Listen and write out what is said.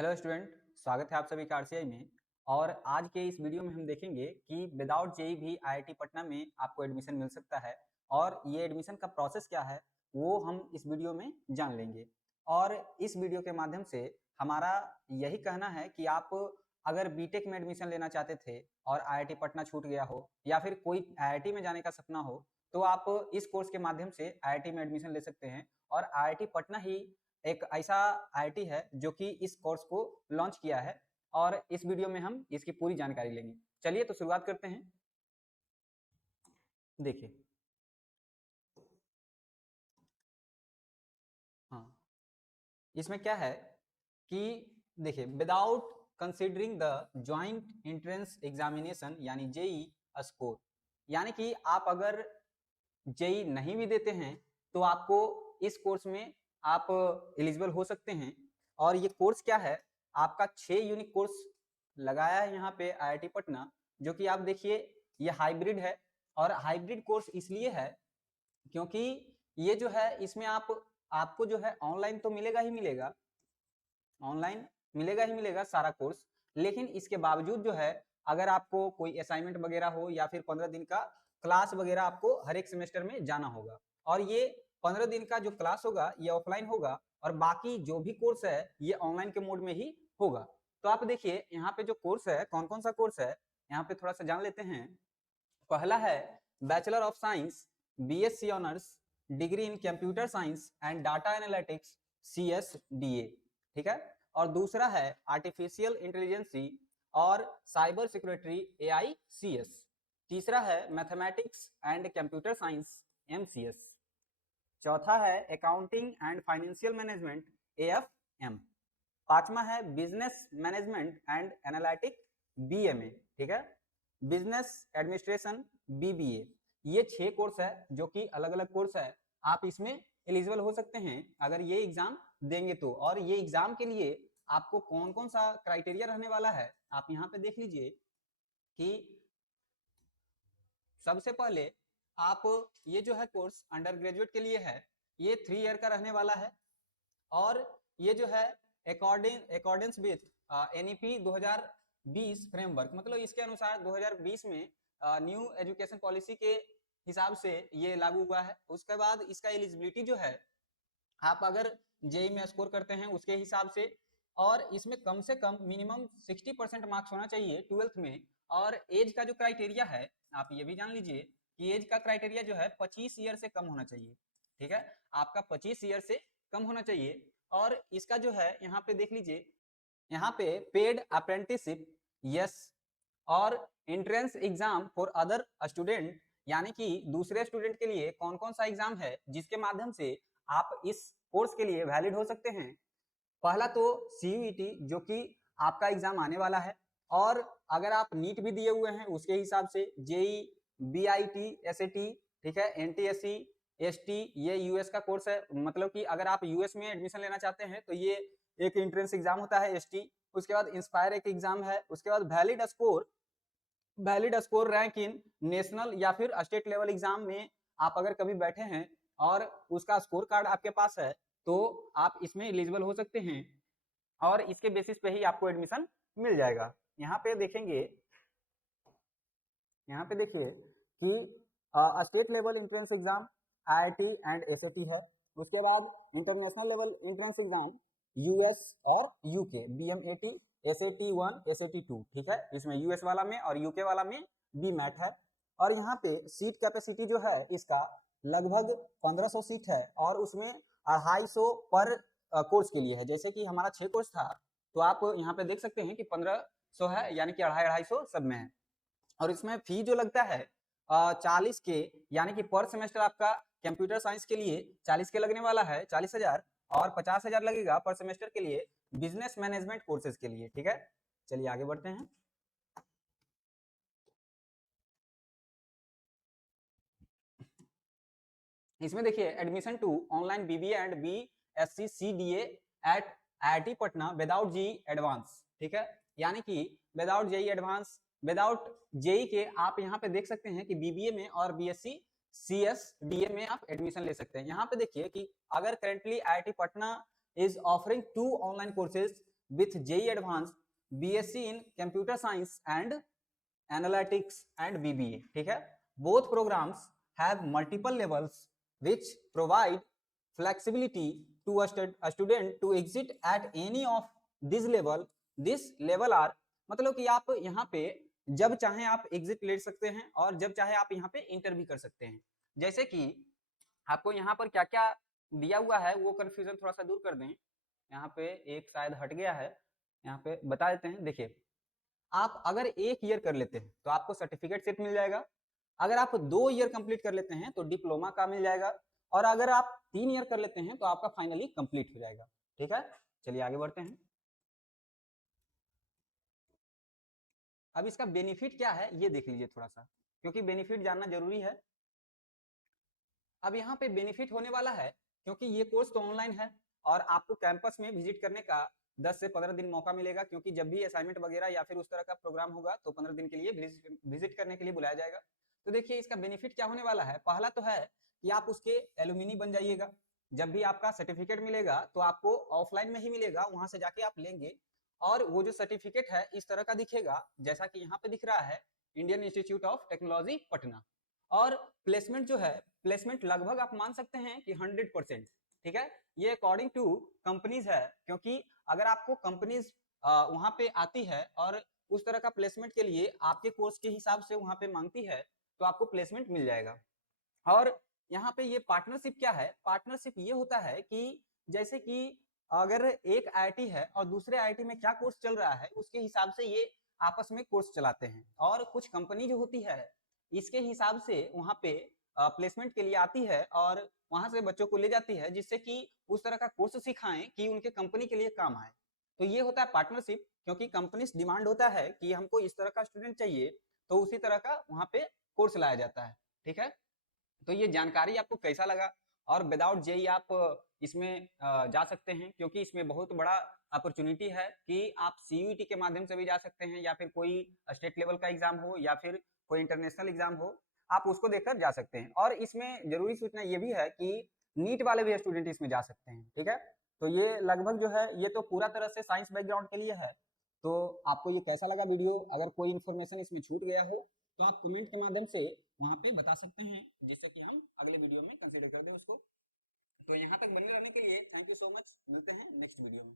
Hello student, स्वागत है आप सभी का आरसीआई में। और आज के इस वीडियो में हम देखेंगे कि विदाउट जेई भी आईआईटी पटना में आपको एडमिशन मिल सकता है और ये एडमिशन का प्रोसेस क्या है वो हम इस वीडियो में जान लेंगे। और इस वीडियो के माध्यम से हमारा यही कहना है कि आप अगर बीटेक में एडमिशन लेना चाहते थे और आईआईटी पटना छूट गया हो या फिर कोई आईआईटी में जाने का सपना हो तो आप इस कोर्स के माध्यम से आईआईटी में एडमिशन ले सकते हैं। और आईआईटी पटना ही एक ऐसा आईआईटी है जो कि इस कोर्स को लॉन्च किया है और इस वीडियो में हम इसकी पूरी जानकारी लेंगे। चलिए तो शुरुआत करते हैं। देखिए, हाँ, इसमें क्या है कि देखिए, without considering the joint entrance examination यानी जेई स्कोर, यानी कि आप अगर जेई नहीं भी देते हैं तो आपको इस कोर्स में आप एलिजिबल हो सकते हैं। और ये कोर्स क्या है, आपका 6 यूनिक कोर्स लगाया है यहाँ पे आईआईटी पटना, जो कि आप देखिए ये हाइब्रिड है। और हाइब्रिड कोर्स इसलिए है क्योंकि ये जो है इसमें आपको जो है ऑनलाइन तो मिलेगा ही मिलेगा, ऑनलाइन मिलेगा ही मिलेगा सारा कोर्स। लेकिन इसके बावजूद जो है अगर आपको कोई असाइनमेंट वगैरह हो या फिर 15 दिन का क्लास वगैरह आपको हर एक सेमेस्टर में जाना होगा। और ये 15 दिन का जो क्लास होगा ये ऑफलाइन होगा और बाकी जो भी कोर्स है ये ऑनलाइन के मोड में ही होगा। तो आप देखिए यहाँ पे जो कोर्स है कौन कौन सा कोर्स है यहाँ पे थोड़ा सा जान लेते हैं। पहला है bachelor of science BSc honours degree in computer science and data analytics CSDA, ठीक है। और दूसरा है आर्टिफिशियल इंटेलिजेंसी और साइबर सिक्योरिटी AICS। तीसरा है mathematics and computer science MCS। चौथा है accounting and financial management AFM। पांचवा है business management and analytic BMA, ठीक है। Business administration BBA। ये 6 कोर्स है जो कि अलग अलग कोर्स है। आप इसमें एलिजिबल हो सकते हैं अगर ये एग्जाम देंगे तो। और ये एग्जाम के लिए आपको कौन कौन सा क्राइटेरिया रहने वाला है आप यहाँ पे देख लीजिए कि सबसे पहले आप ये जो है कोर्स अंडर ग्रेजुएट के लिए है, ये 3 ईयर का रहने वाला है। और ये जो है अकॉर्डेंस विथ NEP 2020 फ्रेमवर्क, मतलब इसके अनुसार 2020 में न्यू एजुकेशन पॉलिसी के हिसाब से ये लागू हुआ है। उसके बाद इसका एलिजिबिलिटी जो है आप अगर जेई में स्कोर करते हैं उसके हिसाब से, और इसमें कम से कम मिनिमम 60% मार्क्स होना चाहिए 12th में। और एज का जो क्राइटेरिया है आप ये भी जान लीजिए कि एज का क्राइटेरिया जो है 25 ईयर से कम होना चाहिए, ठीक है। आपका 25 ईयर से कम होना चाहिए। और इसका जो है यहाँ पे देख लीजिए, यहाँ पे पेड अप्रेंटिसशिप यस, और entrance exam for other student, यानी कि दूसरे स्टूडेंट के लिए कौन कौन सा एग्जाम है जिसके माध्यम से आप इस कोर्स के लिए वैलिड हो सकते हैं। पहला तो CUET जो कि आपका एग्जाम आने वाला है। और अगर आप नीट भी दिए हुए हैं उसके हिसाब से जेई BIT SAT, ठीक है, NTSE ST, ये यूएस का कोर्स है। मतलब कि अगर आप यूएस में एडमिशन लेना चाहते हैं तो ये एक एंट्रेंस एग्जाम होता है ST। उसके बाद इंस्पायर एक एग्जाम है। उसके बाद valid score rank in national या फिर स्टेट लेवल एग्जाम में आप अगर कभी बैठे हैं और उसका स्कोर कार्ड आपके पास है तो आप इसमें एलिजिबल हो सकते हैं और इसके बेसिस पे ही आपको एडमिशन मिल जाएगा। यहाँ पे देखेंगे, यहाँ पे देखिए कि state level entrance exam IIT and SAT है। उसके बाद international level entrance exam US और UK BMAT SAT1 SAT2, ठीक है। इसमें US वाला में और UK वाला में BMAT है। और यहाँ पे सीट कैपेसिटी जो है इसका लगभग 1500 सीट है और उसमें 250 पर कोर्स के लिए है। जैसे कि हमारा 6 कोर्स था तो आप यहाँ पे देख सकते हैं कि 1500 है, यानी कि 250 सब में है। और इसमें फी जो लगता है 40 के, यानी कि पर सेमेस्टर आपका कंप्यूटर साइंस के लिए 40 के लगने वाला है, 40,000। और 50,000 लगेगा पर सेमेस्टर के लिए बिजनेस मैनेजमेंट कोर्सेज के लिए, ठीक है। चलिए आगे बढ़ते हैं। इसमें देखिए admission to online BBA and BSc CDA at IIT Patna without JEE advance, ठीक है। यानी कि without JEE advance, without JEE के आप यहाँ पे देख सकते हैं कि BBA में और BSc CSDA में आप एडमिशन ले सकते हैं। यहाँ पे देखिए कि अगर currently IIT Patna is offering 2 online courses with JEE Advanced, BSc in Computer Science and Analytics and BBA. ठीक है, both programs have multiple levels which provide flexibility to a student to exit at any of this level. This level are मतलब कि आप यहाँ पे जब चाहे आप एग्जिट ले सकते हैं और जब चाहे आप यहाँ पे इंटर भी कर सकते हैं। जैसे कि आपको यहाँ पर क्या क्या दिया हुआ है वो कंफ्यूजन थोड़ा सा दूर कर दें। यहाँ पे एक शायद हट गया है, यहाँ पे बता देते हैं। देखिए, आप अगर 1 ईयर कर लेते हैं तो आपको सर्टिफिकेट सेट मिल जाएगा। अगर आप 2 ईयर कंप्लीट कर लेते हैं तो डिप्लोमा का मिल जाएगा। और अगर आप 3 ईयर कर लेते हैं तो आपका फाइनली कंप्लीट हो जाएगा। ठीक है, चलिए आगे बढ़ते हैं। अब इसका बेनिफिट क्या है ये देख लीजिए थोड़ा सा, क्योंकि बेनिफिट जानना जरूरी है। अब यहाँ पे बेनिफिट होने वाला है क्योंकि ये कोर्स तो ऑनलाइन है और आपको कैंपस में विजिट करने का 10 से 15 दिन मौका मिलेगा, क्योंकि जब भी असाइनमेंट वगैरह या फिर उस तरह का प्रोग्राम होगा तो 15 दिन के लिए विजिट करने के लिए बुलाया जाएगा। तो देखिए इसका बेनिफिट क्या होने वाला है। पहला तो है कि आप उसके एलुमिनी बन जाइएगा। जब भी आपका सर्टिफिकेट मिलेगा तो आपको ऑफलाइन में ही मिलेगा, वहां से जाके आप लेंगे। और वो जो सर्टिफिकेट है इस तरह का दिखेगा जैसा कि यहाँ पे दिख रहा है, Indian institute of technology Patna. और प्लेसमेंट जो है, प्लेसमेंट लगभग आप मान सकते हैं कि 100%। ठीक है, ये अकॉर्डिंग टू कंपनीज है, क्योंकि अगर आपको कंपनीज वहां पे आती है और उस तरह का प्लेसमेंट के लिए आपके कोर्स के हिसाब से वहां पे मांगती है तो आपको प्लेसमेंट मिल जाएगा। और यहाँ पे ये पार्टनरशिप क्या है, पार्टनरशिप ये होता है कि जैसे कि अगर एक आईआईटी है और दूसरे आईआईटी में क्या कोर्स चल रहा है उसके हिसाब से ये आपस में कोर्स चलाते हैं। और कुछ कंपनी जो होती है इसके हिसाब से वहां पे प्लेसमेंट के लिए आती है और वहां से बच्चों को ले जाती है, जिससे कि उस तरह का कोर्स सिखाएं कि उनके कंपनी के लिए काम आए। तो ये होता है पार्टनरशिप, क्योंकि कंपनी डिमांड होता है कि हमको इस तरह का स्टूडेंट चाहिए, तो उसी तरह का वहां पे कोर्स लाया जाता है। ठीक है, तो ये जानकारी आपको कैसा लगा। और विदाउट जेई आप इसमें जा सकते हैं, क्योंकि इसमें बहुत बड़ा अपॉर्चुनिटी है कि आप सीयूईटी के माध्यम से भी जा सकते हैं, या फिर कोई स्टेट लेवल का एग्जाम हो या फिर कोई इंटरनेशनल एग्जाम हो, आप उसको देकर जा सकते हैं। और इसमें जरूरी सूचना ये भी है कि नीट वाले भी स्टूडेंट इसमें जा सकते हैं। ठीक है, तो ये लगभग जो है ये तो पूरा तरह से साइंस बैकग्राउंड के लिए है। तो आपको ये कैसा लगा वीडियो, अगर कोई इन्फॉर्मेशन इसमें छूट गया हो तो आप कमेंट के माध्यम से वहां पे बता सकते हैं, जिससे कि हम अगले वीडियो में कंसीडर कर दें उसको। तो यहाँ तक बने रहने के लिए थैंक यू सो मच, मिलते हैं नेक्स्ट वीडियो में।